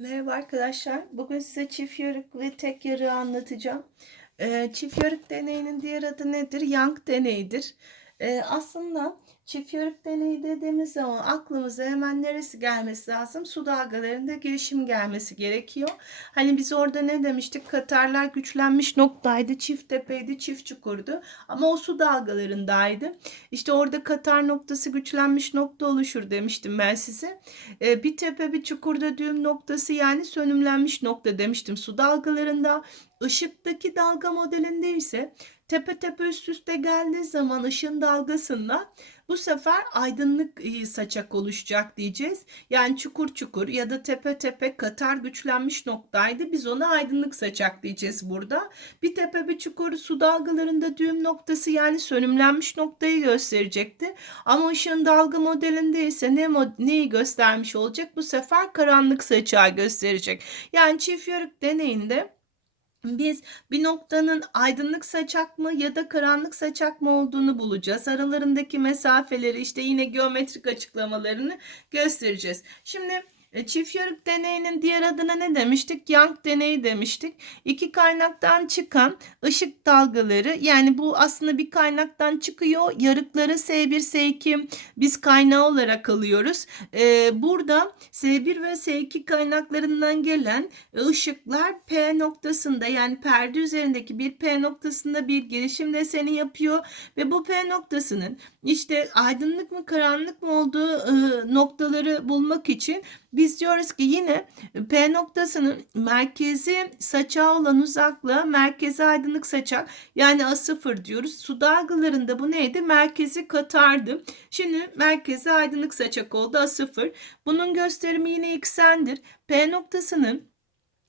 Merhaba arkadaşlar. Bugün size çift yarık ve tek yarığı anlatacağım. Ee, çift yarık deneyinin diğer adı nedir? Young deneyidir. Ee, aslında çift yarık deneyi dediğimiz zaman aklımıza hemen neresi gelmesi lazım? Su dalgalarında gelişim gelmesi gerekiyor. Hani biz orada ne demiştik? Katarlar güçlenmiş noktaydı, çift tepeydi, çift çukurdu. Ama o su dalgalarındaydı. İşte orada Katar noktası güçlenmiş nokta oluşur demiştim ben size. Ee, bir tepe bir çukurda düğüm noktası yani sönümlenmiş nokta demiştim su dalgalarında. Işıktaki dalga modelinde ise tepe tepe üst üste geldiği zaman ışın dalgasında bu sefer aydınlık e, saçak oluşacak diyeceğiz. Yani çukur çukur ya da tepe tepe katar güçlenmiş noktaydı. Biz ona aydınlık saçak diyeceğiz burada. Bir tepe bir çukur su dalgalarında düğüm noktası yani sönümlenmiş noktayı gösterecekti. Ama ışığın dalga modelinde ise ne neyi göstermiş olacak? Bu sefer karanlık saçağı gösterecek. Yani çift yarık deneyinde biz bir noktanın aydınlık saçak mı ya da karanlık saçak mı olduğunu bulacağız. Aralarındaki mesafeleri işte yine geometrik açıklamalarını göstereceğiz. Şimdi e, çift yarık deneyinin diğer adına ne demiştik? Young deneyi demiştik. İki kaynaktan çıkan ışık dalgaları yani bu aslında bir kaynaktan çıkıyor. Yarıkları S1, S2 biz kaynağı olarak alıyoruz. Ee, burada S1 ve S2 kaynaklarından gelen ışıklar P noktasında yani perde üzerindeki bir P noktasında bir gelişim deseni yapıyor ve bu P noktasının işte aydınlık mı karanlık mı olduğu e, noktaları bulmak için biz diyoruz ki yine P noktasının merkezi saçağı olan uzaklığa merkezi aydınlık saçak yani A0 diyoruz. Su dalgalarında bu neydi? Merkezi katardı. Şimdi merkezi aydınlık saçak oldu A0. Bunun gösterimi yine x'endir. P noktasının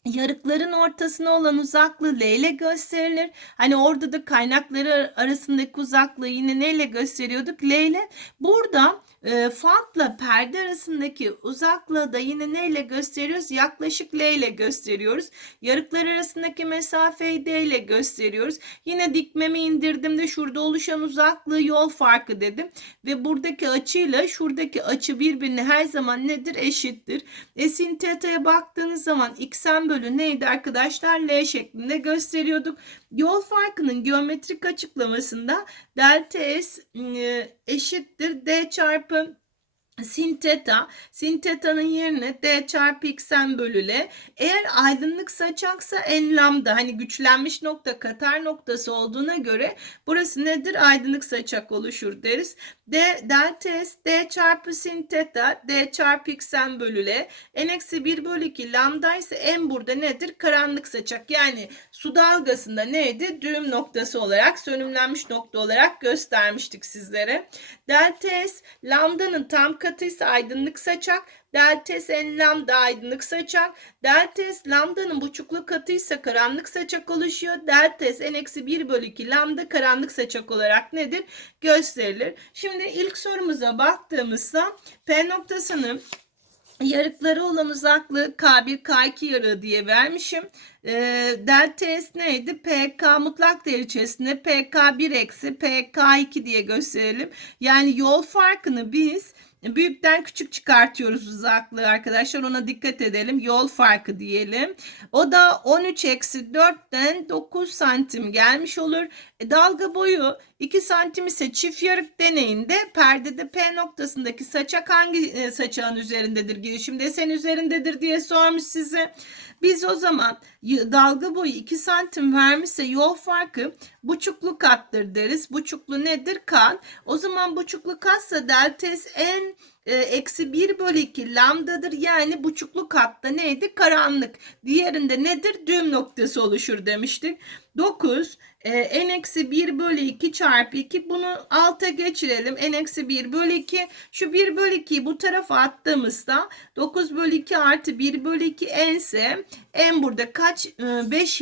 yarıkların ortasına olan uzaklığı L ile gösterilir. Hani orada da kaynakları arasındaki uzaklığı yine neyle gösteriyorduk? L ile. Burada e, fantla perde arasındaki uzaklığı da yine neyle gösteriyoruz? Yaklaşık L ile gösteriyoruz. Yarıklar arasındaki mesafeyi D ile gösteriyoruz. Yine dikmemi indirdim de şurada oluşan uzaklığı yol farkı dedim. Ve buradaki açıyla şuradaki açı birbirine her zaman nedir? Eşittir. E sin teta'ya baktığınız zaman x'en bölü neydi arkadaşlar? L şeklinde gösteriyorduk. Yol farkının geometrik açıklamasında delta S e, eşittir D çarpı happen? Sin teta. Sin teta'nın yerine D çarpı x'en bölü L. Eğer aydınlık saçaksa en lambda hani güçlenmiş nokta katar noktası olduğuna göre burası nedir? Aydınlık saçak oluşur deriz. D delta S D çarpı sin teta D çarpı x'en bölü L. N eksi 1 bölü 2 lambda ise en burada nedir? Karanlık saçak. Yani su dalgasında neydi? Düğüm noktası olarak sönümlenmiş nokta olarak göstermiştik sizlere. Delta S lambdanın tam katıysa aydınlık saçak. Delta S en lambda aydınlık saçak. Delta S lambdanın buçuklu katıysa karanlık saçak oluşuyor. Delta S n eksi 1 bölü 2 lambda karanlık saçak olarak nedir? Gösterilir. Şimdi ilk sorumuza baktığımızda P noktasının yarıkları olan uzaklığı K1 K2 yarığı diye vermişim. E, delta S neydi? PK mutlak değer içerisinde PK1 eksi PK2 diye gösterelim. Yani yol farkını biz büyükten küçük çıkartıyoruz uzaklığı arkadaşlar. Ona dikkat edelim. Yol farkı diyelim. O da 13 eksi 4'ten 9 santim gelmiş olur. E, dalga boyu 2 santim ise çift yarık deneyinde perdede P noktasındaki saçak hangi e, saçağın üzerindedir? Girişim desen üzerindedir diye sormuş size. Biz o zaman dalga boyu 2 santim vermişse yol farkı buçuklu kattır deriz. Buçuklu nedir? Kat. O zaman buçuklu katsa delta en eksi 1 bölü 2 lambdadır. Yani buçuklu katta neydi? Karanlık. Diğerinde nedir? Düğüm noktası oluşur demiştik. 9 e, n eksi 1 bölü 2 çarpı 2 bunu alta geçirelim. n eksi 1 bölü 2 şu 1 bölü 2'yi bu tarafa attığımızda 9 bölü 2 artı 1 bölü 2 n ise n burada kaç? 5.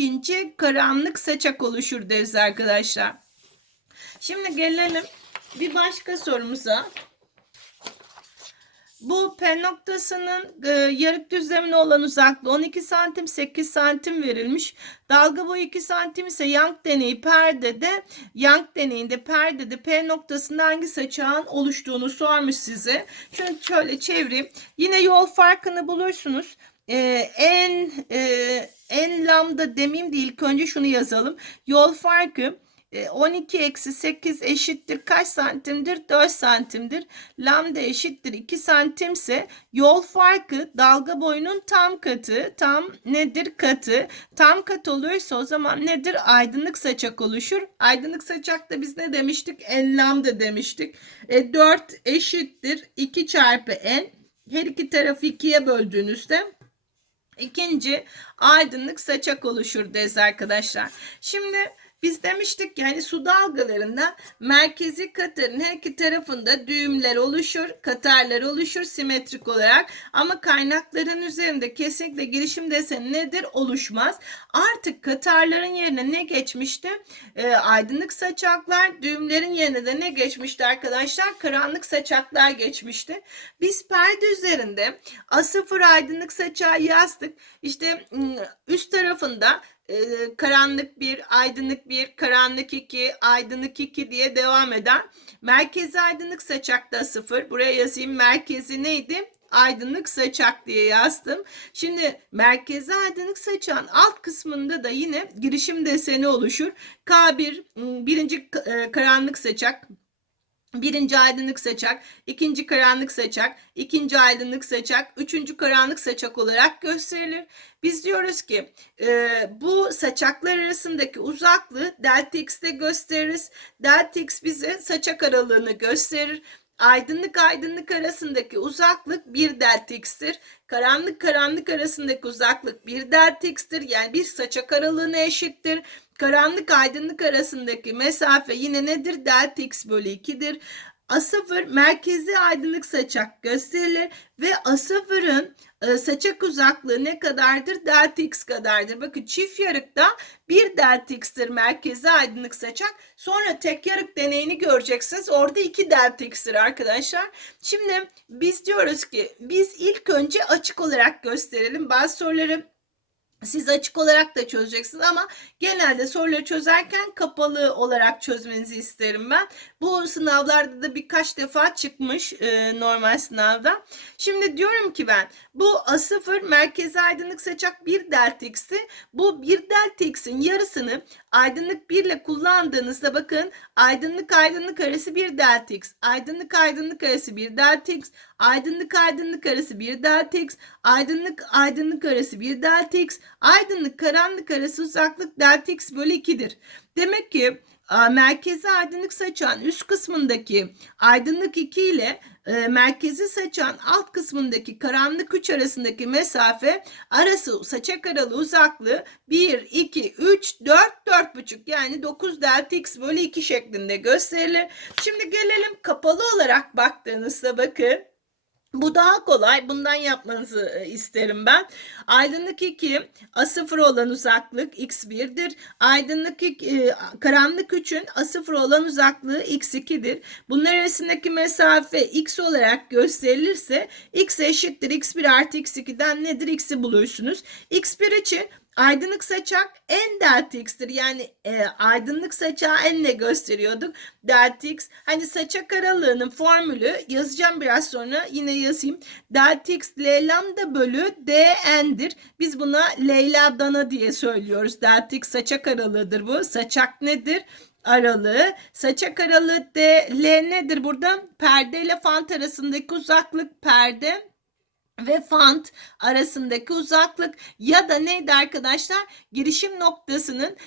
karanlık saçak oluşur deriz arkadaşlar. Şimdi gelelim bir başka sorumuza. Bu P noktasının e, yarık düzlemine olan uzaklığı 12 santim 8 santim verilmiş. Dalga boyu 2 santim ise Young deneyi perdede Young deneyinde perdede P noktasında hangi saçağın oluştuğunu sormuş size. Şöyle, şöyle çevireyim. Yine yol farkını bulursunuz. Ee, en e, en lambda demeyeyim de ilk önce şunu yazalım. Yol farkı 12 eksi 8 eşittir kaç santimdir? 4 santimdir. Lambda eşittir 2 santimse yol farkı dalga boyunun tam katı. Tam nedir? Katı. Tam kat olursa o zaman nedir? Aydınlık saçak oluşur. Aydınlık saçakta biz ne demiştik? En lambda demiştik. E, 4 eşittir 2 çarpı n. Her iki tarafı ikiye böldüğünüzde ikinci aydınlık saçak oluşur deriz arkadaşlar. Şimdi biz demiştik ki hani su dalgalarında merkezi katarın her iki tarafında düğümler oluşur, katarlar oluşur simetrik olarak ama kaynakların üzerinde kesinlikle girişim deseni nedir? Oluşmaz. Artık katarların yerine ne geçmişti? Ee, aydınlık saçaklar, düğümlerin yerine de ne geçmişti arkadaşlar? Karanlık saçaklar geçmişti. Biz perde üzerinde A0 aydınlık saçağı yazdık. İşte üst tarafında e, karanlık bir, aydınlık bir, karanlık iki, aydınlık iki diye devam eden. Merkezi aydınlık saçakta sıfır. Buraya yazayım merkezi neydi? aydınlık saçak diye yazdım. Şimdi merkezi aydınlık saçağın alt kısmında da yine girişim deseni oluşur. K1 birinci e, karanlık saçak, Birinci aydınlık saçak, ikinci karanlık saçak, ikinci aydınlık saçak, üçüncü karanlık saçak olarak gösterilir. Biz diyoruz ki e, bu saçaklar arasındaki uzaklığı delta x'te gösteririz. Delta x bize saçak aralığını gösterir. Aydınlık aydınlık arasındaki uzaklık bir delta x'tir. Karanlık karanlık arasındaki uzaklık bir delta x'tir. Yani bir saçak aralığına eşittir. Karanlık aydınlık arasındaki mesafe yine nedir? Delta x bölü 2'dir. A0 merkezi aydınlık saçak gösterilir ve A0'ın e, saçak uzaklığı ne kadardır? Delta x kadardır. Bakın çift yarıkta bir delta x'tir merkezi aydınlık saçak. Sonra tek yarık deneyini göreceksiniz. Orada iki delta x'tir arkadaşlar. Şimdi biz diyoruz ki biz ilk önce açık olarak gösterelim. Bazı soruları siz açık olarak da çözeceksiniz ama genelde soruları çözerken kapalı olarak çözmenizi isterim ben. Bu sınavlarda da birkaç defa çıkmış e, normal sınavda. Şimdi diyorum ki ben bu A0 merkezi aydınlık saçak bir delta x'i bu bir delta x'in yarısını aydınlık 1 ile kullandığınızda bakın aydınlık aydınlık arası bir delta x, aydınlık aydınlık arası bir delta x, aydınlık aydınlık arası bir delta x, aydınlık aydınlık arası bir delta x, aydınlık karanlık arası uzaklık delta x bölü 2'dir. Demek ki merkezi aydınlık saçağın üst kısmındaki aydınlık 2 ile e, merkezi saçağın alt kısmındaki karanlık 3 arasındaki mesafe arası saçak aralığı uzaklığı 1, 2, 3, 4, 4,5 yani 9 delta x bölü 2 şeklinde gösterilir. Şimdi gelelim kapalı olarak baktığınızda bakın. Bu daha kolay. Bundan yapmanızı e, isterim ben. Aydınlık 2 A0 olan uzaklık x1'dir. Aydınlık 2, e, karanlık 3'ün A0 olan uzaklığı x2'dir. Bunlar arasındaki mesafe x olarak gösterilirse x eşittir x1 artı x2'den nedir? x'i bulursunuz. x1 için Aydınlık saçak en delta x'tir. Yani e, aydınlık saçağı en ne gösteriyorduk? Delta x. Hani saçak aralığının formülü yazacağım biraz sonra yine yazayım. Delta x L lambda bölü dn'dir. Biz buna Leyla Dana diye söylüyoruz. Delta x saçak aralığıdır bu. Saçak nedir? aralığı. Saçak aralığı D, L nedir burada? Perde ile fant arasındaki uzaklık perde ve fant arasındaki uzaklık ya da neydi arkadaşlar? Girişim noktasının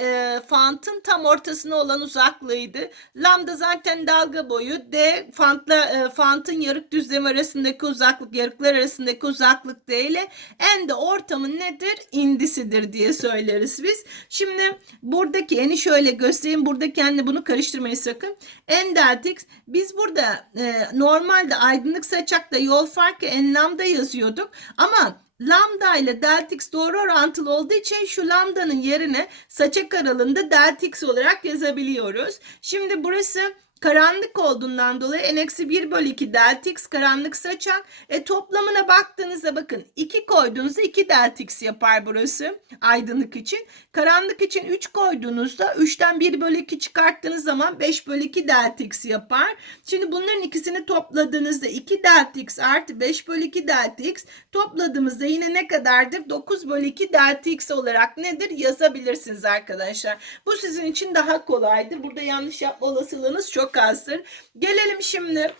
e, fantın tam ortasına olan uzaklığıydı. Lambda zaten dalga boyu. D fantla e, fantın yarık düzlemi arasındaki uzaklık, yarıklar arasındaki uzaklık D ile en de ortamın nedir? İndisidir diye söyleriz biz. Şimdi buradaki eni şöyle göstereyim. Burada kendi bunu karıştırmayın sakın. En delta x biz burada e, normalde aydınlık saçakta yol farkı en lambda yazıyorduk ama lambda ile delta x doğru orantılı olduğu için şu lambdanın yerine saçak aralığında delta x olarak yazabiliyoruz. Şimdi burası karanlık olduğundan dolayı n-1 bölü 2 delta x karanlık saçak. E toplamına baktığınızda bakın 2 koyduğunuzda 2 delta x yapar burası aydınlık için. Karanlık için 3 koyduğunuzda 3'ten 1 bölü 2 çıkarttığınız zaman 5 bölü 2 delta x yapar. Şimdi bunların ikisini topladığınızda 2 delta x artı 5 bölü 2 delta x topladığımızda yine ne kadardır? 9 bölü 2 delta x olarak nedir? Yazabilirsiniz arkadaşlar. Bu sizin için daha kolaydır. Burada yanlış yapma olasılığınız çok azdır. Gelelim şimdi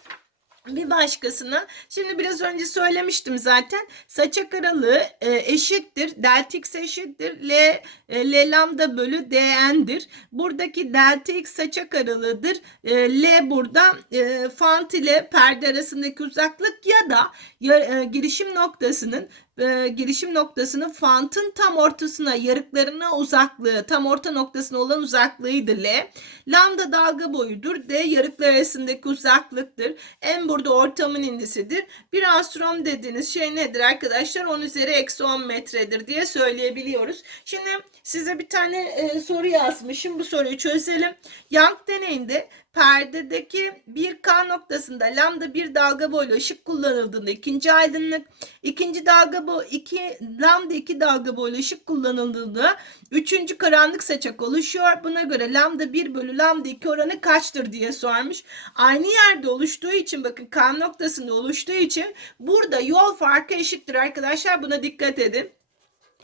bir başkasına. Şimdi biraz önce söylemiştim zaten. Saçak aralığı e, eşittir. Delta x eşittir. L, e, L lambda bölü dn'dir. Buradaki delta x saçak aralığıdır. E, L burada e, fant ile perde arasındaki uzaklık ya da ya, e, girişim noktasının e, girişim noktasının fantın tam ortasına yarıklarına uzaklığı tam orta noktasına olan uzaklığıydı L. Lambda dalga boyudur. D yarıklar arasındaki uzaklıktır. M burada ortamın indisidir. Bir astrom dediğiniz şey nedir arkadaşlar? 10 üzeri eksi 10 metredir diye söyleyebiliyoruz. Şimdi size bir tane e, soru yazmışım. Bu soruyu çözelim. Young deneyinde perdedeki bir K noktasında lambda bir dalga boylu ışık kullanıldığında ikinci aydınlık, ikinci dalga boy iki lambda iki dalga boylu ışık kullanıldığında üçüncü karanlık saçak oluşuyor. Buna göre lambda 1 bölü lambda 2 oranı kaçtır diye sormuş. Aynı yerde oluştuğu için bakın K noktasında oluştuğu için burada yol farkı eşittir arkadaşlar. Buna dikkat edin.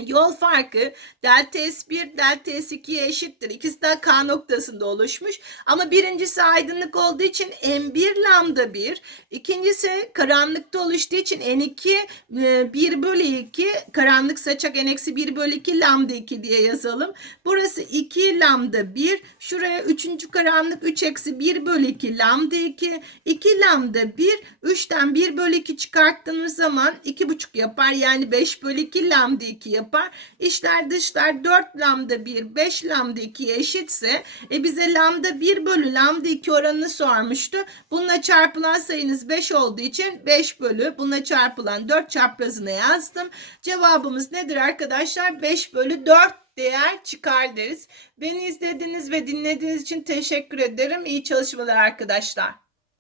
Yol farkı delta S1 delta S2'ye eşittir. İkisi de K noktasında oluşmuş. Ama birincisi aydınlık olduğu için M1 lambda 1. İkincisi karanlıkta oluştuğu için N2 e, 1 bölü 2 karanlık saçak N-1 1 bölü 2 lambda 2 diye yazalım. Burası 2 lambda 1. Şuraya 3. karanlık 3 eksi 1 bölü 2 lambda 2. 2 lambda 1. 3'ten 1 bölü 2 çıkarttığımız zaman 2,5 yapar. Yani 5 bölü 2 lambda 2 yapar yapar. İşler dışlar 4 lambda 1 5 lambda 2 eşitse e bize lambda 1 bölü lambda 2 oranını sormuştu. Bununla çarpılan sayınız 5 olduğu için 5 bölü bununla çarpılan 4 çaprazına yazdım. Cevabımız nedir arkadaşlar? 5 bölü 4 değer çıkar deriz. Beni izlediğiniz ve dinlediğiniz için teşekkür ederim. İyi çalışmalar arkadaşlar.